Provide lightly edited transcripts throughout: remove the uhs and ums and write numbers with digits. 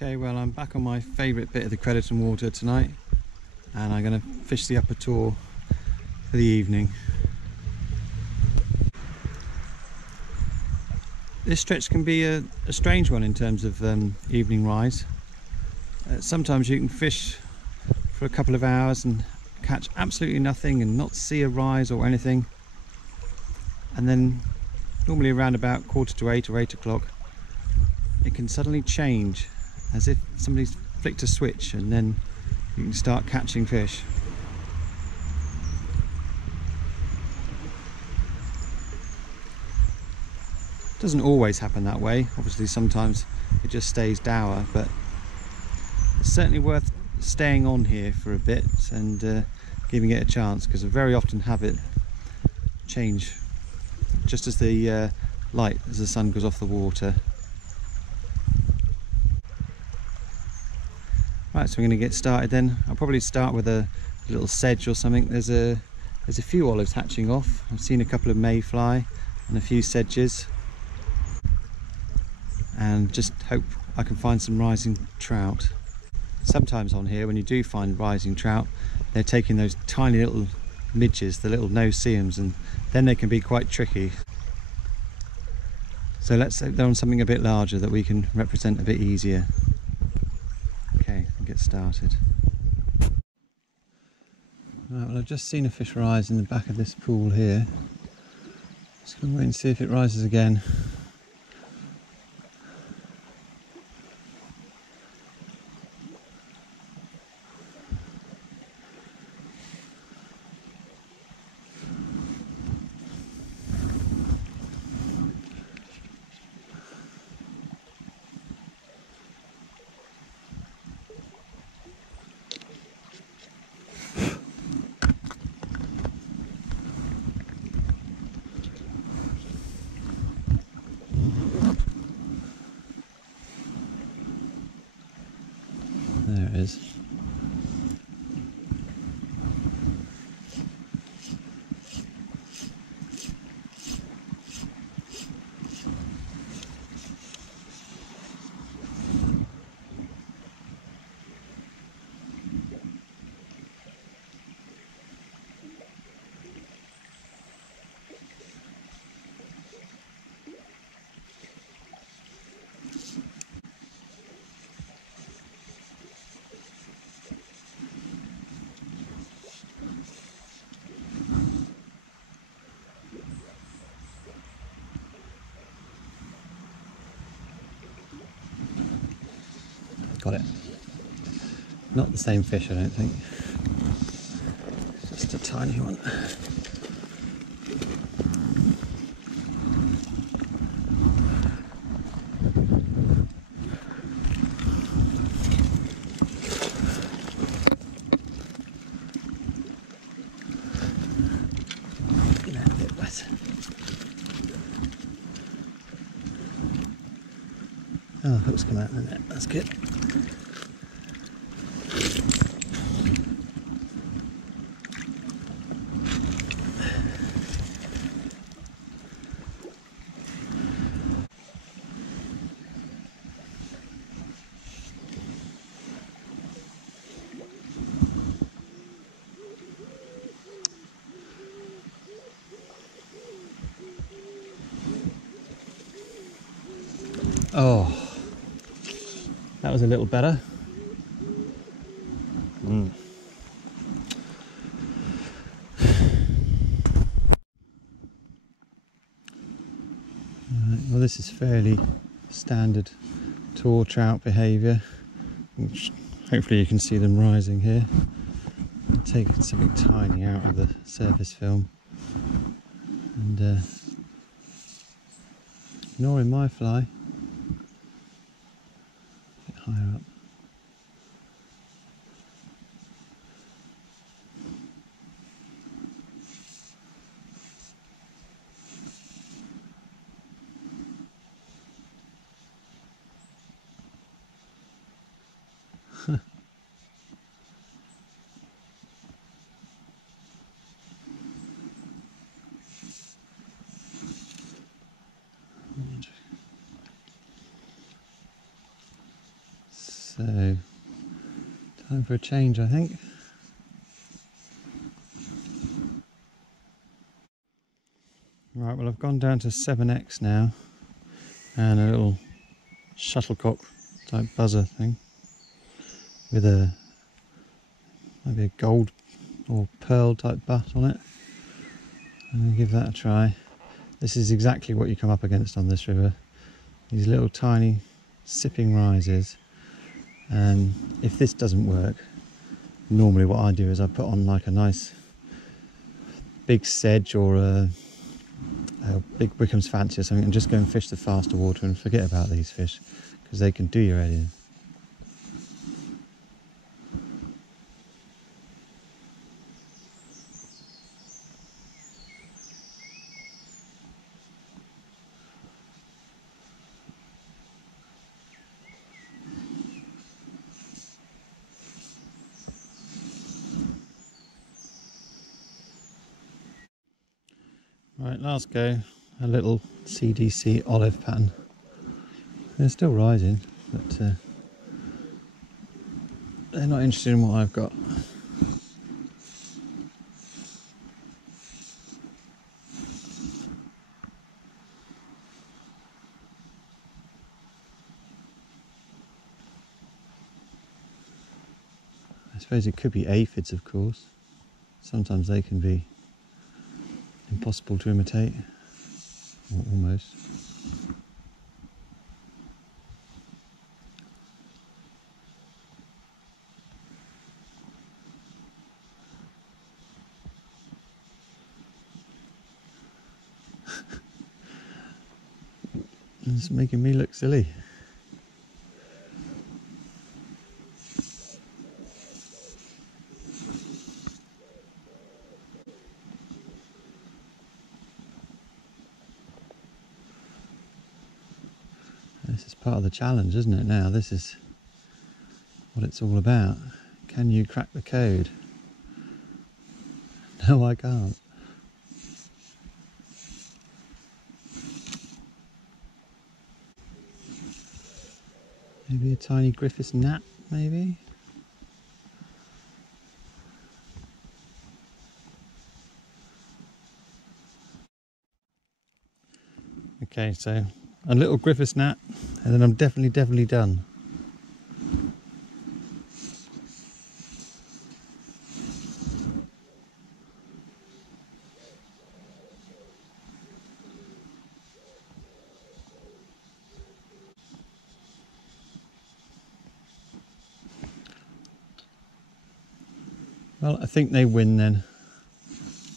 Okay, well, I'm back on my favourite bit of the Crediton water tonight, and I'm going to fish the upper Tor for the evening. This stretch can be a strange one in terms of evening rise. Sometimes you can fish for a couple of hours and catch absolutely nothing and not see a rise or anything, and then normally around about 7:45 or 8 o'clock it can suddenly change, as if somebody's flicked a switch, and then you can start catching fish. It doesn't always happen that way, obviously sometimes it just stays dour, but it's certainly worth staying on here for a bit and giving it a chance, because I very often have it change just as the light, as the sun goes off the water. Right, so we're going to get started then. I'll probably start with a little sedge or something. There's a few olives hatching off. I've seen a couple of mayfly and a few sedges, and just hope I can find some rising trout. Sometimes on here, when you do find rising trout, they're taking those tiny little midges, the little no-see-ums, and then they can be quite tricky. So let's hope they're on something a bit larger that we can represent a bit easier. Okay, get started. Right, well, I've just seen a fish rise in the back of this pool here. Just going to wait and see if it rises again. There it is. Got it. Not the same fish, I don't think. Just a tiny one. Yeah, a bit wet. Oh, the hook's come out of the net. That's good. Oh, that was a little better. Right, well, this is fairly standard Tor trout behaviour. Hopefully you can see them rising here. Take something tiny out of the surface film and ignoring my fly. A bit higher up. Time for a change, I think. Right, well I've gone down to 7x now, and a little shuttlecock type buzzer thing with maybe a gold or pearl type butt on it. I'm going to give that a try. This is exactly what you come up against on this river. These little tiny sipping rises, and if this doesn't work, normally what I do is I put on like a nice big sedge or a big Wickham's Fancy or something and just go and fish the faster water and forget about these fish, because they can do your head in. Right, last go, a little CDC olive pattern. They're still rising, but they're not interested in what I've got. I suppose it could be aphids, of course. Sometimes they can be impossible to imitate, or almost. It's making me look silly. This is part of the challenge, isn't it? Now, this is what it's all about. Can you crack the code? No, I can't. Maybe a tiny Griffiths gnat, maybe? Okay, so a little Griffiths gnat, and then I'm definitely done. Well, I think they win then.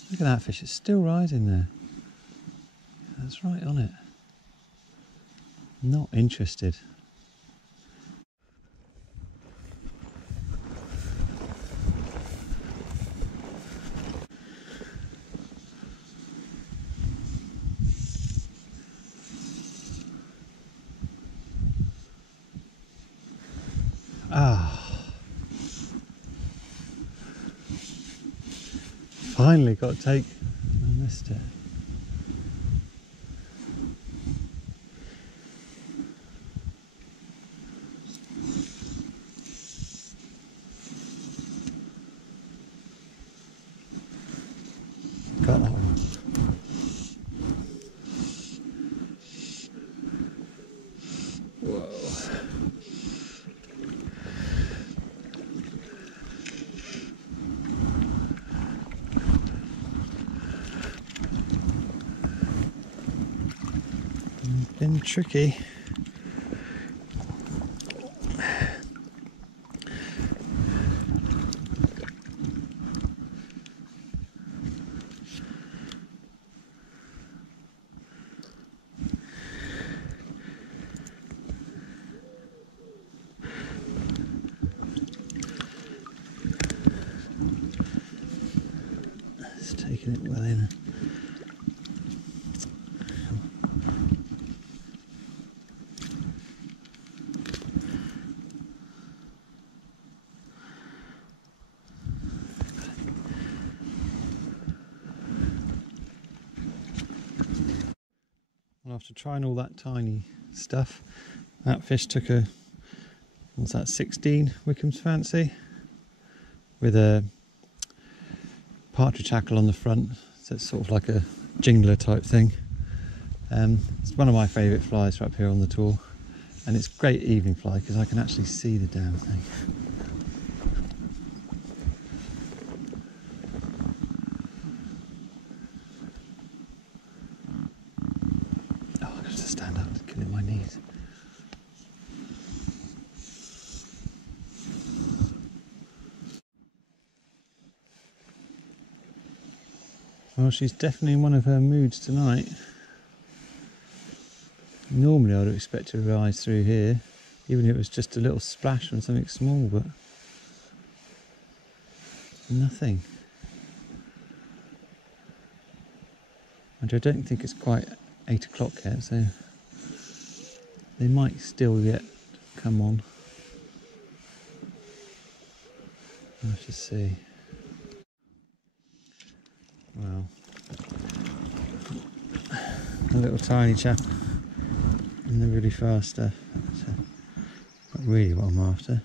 Look at that fish, it's still rising there. That's right on it. Not interested. Ah. Finally got to take. I missed it. Got that one. Whoa. Been tricky. It's taking it well in. Well, after trying all that tiny stuff, that fish took a, what's that, 16 Wickham's Fancy. with a partridge hackle on the front, so it's sort of like a jingler type thing. It's one of my favourite flies right up here on the tour, and it's great evening fly because I can actually see the damn thing. Oh, I have to stand up, it's killing my knees. Well, she's definitely in one of her moods tonight. Normally I would expect her to rise through here, even if it was just a little splash from something small, but nothing. And I don't think it's quite 8 o'clock yet, so they might still yet come on. Let's just see. Well, a little tiny chap in the really fast stuff. That's not really what I'm after.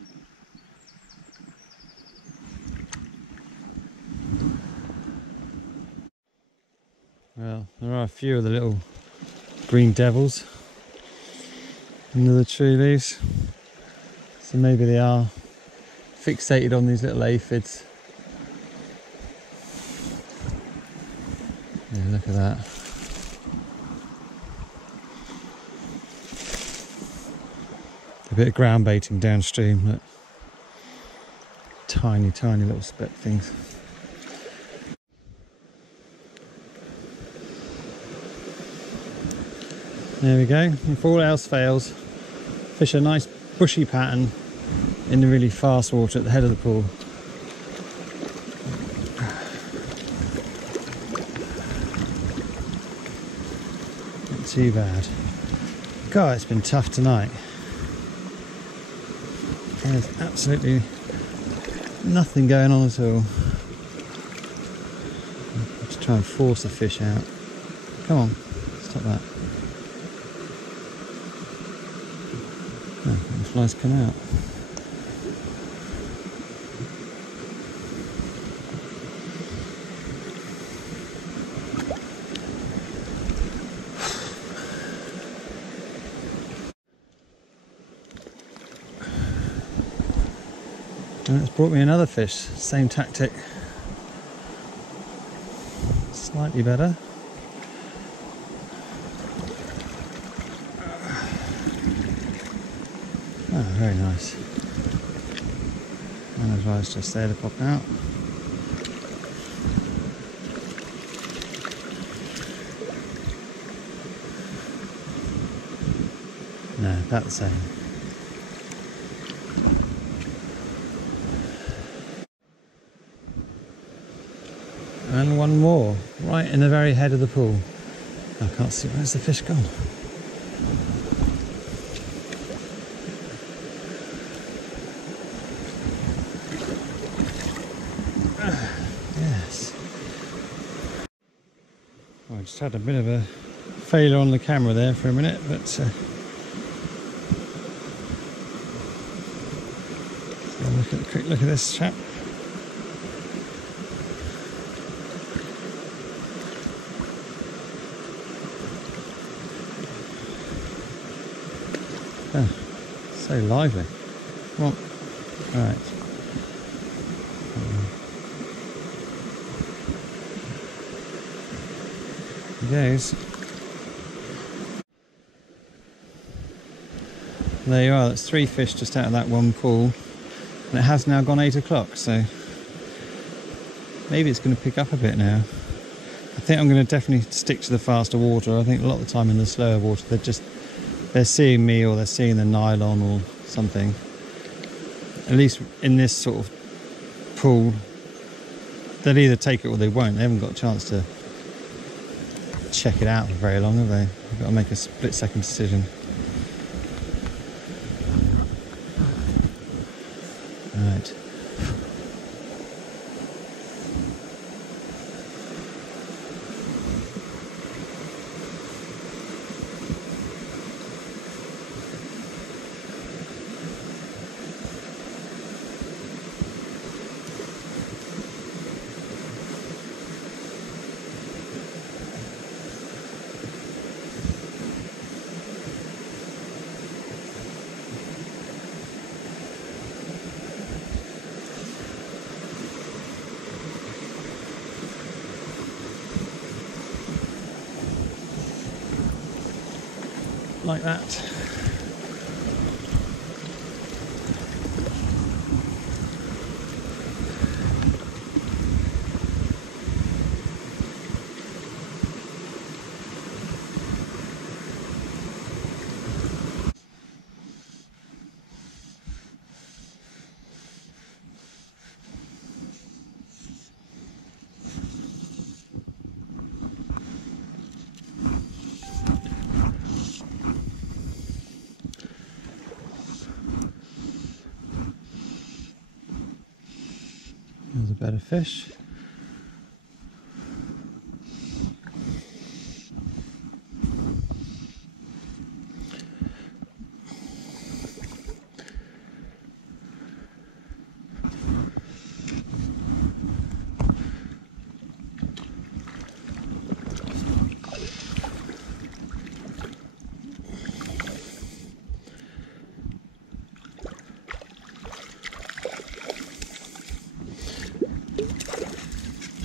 Well, there are a few of the little green devils under the tree leaves, so maybe they are fixated on these little aphids. Yeah, look at that. A bit of ground baiting downstream, look. Tiny, tiny little speck things. There we go. If all else fails, fish a nice bushy pattern in the really fast water at the head of the pool. Not too bad. God, it's been tough tonight. There's absolutely nothing going on at all. I have to try and force the fish out. Come on, stop that. Oh, the flies come out. And it's brought me another fish, same tactic. Slightly better. Oh, very nice. And as well as just there to pop out. No, about the same. And one more, right in the very head of the pool. I can't see, where's the fish gone? Yes. Well, I just had a bit of a failure on the camera there for a minute, but quick look at this chap. Oh, so lively. Come on. Alright. There he goes. There you are, that's 3 fish just out of that one pool. And it has now gone 8 o'clock, so maybe it's going to pick up a bit now. I think I'm going to definitely stick to the faster water. I think a lot of the time in the slower water they're seeing me, or they're seeing the nylon or something. At least in this sort of pool, they'll either take it or they won't. They haven't got a chance to check it out for very long, have they? They've got to make a split-second decision. Right. like that. There's a better fish.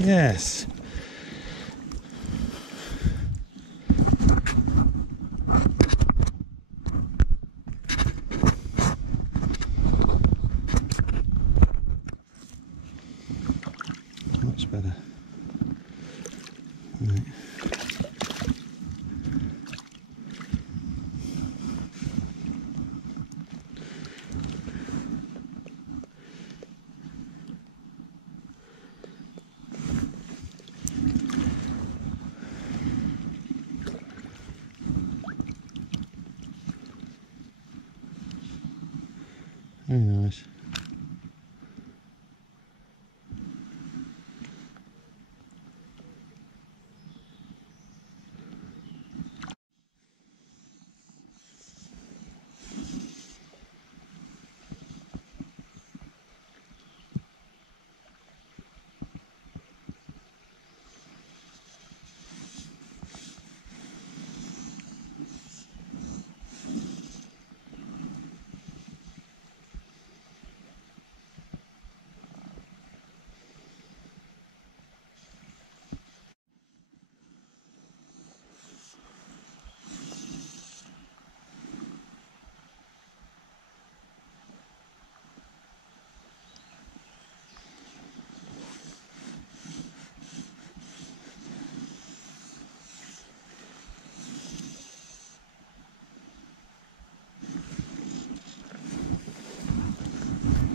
Yes. Much better. Right. Very nice.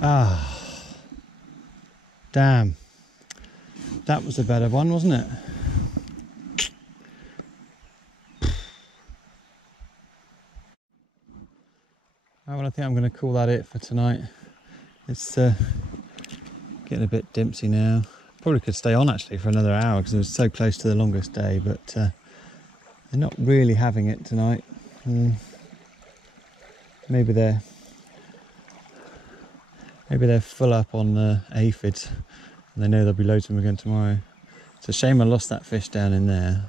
Ah, damn. That was a better one, wasn't it? Well, I think I'm going to call that it for tonight. It's getting a bit dimpsy now. Probably could stay on actually for another hour because it was so close to the longest day, but they're not really having it tonight. Maybe they're full up on aphids and they know there'll be loads of them again tomorrow. It's a shame I lost that fish down in there.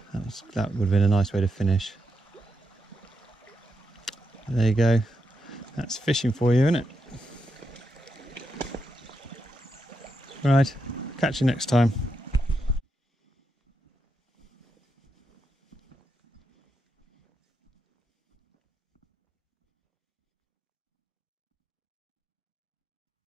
That would have been a nice way to finish. There you go. That's fishing for you, isn't it? Right, catch you next time.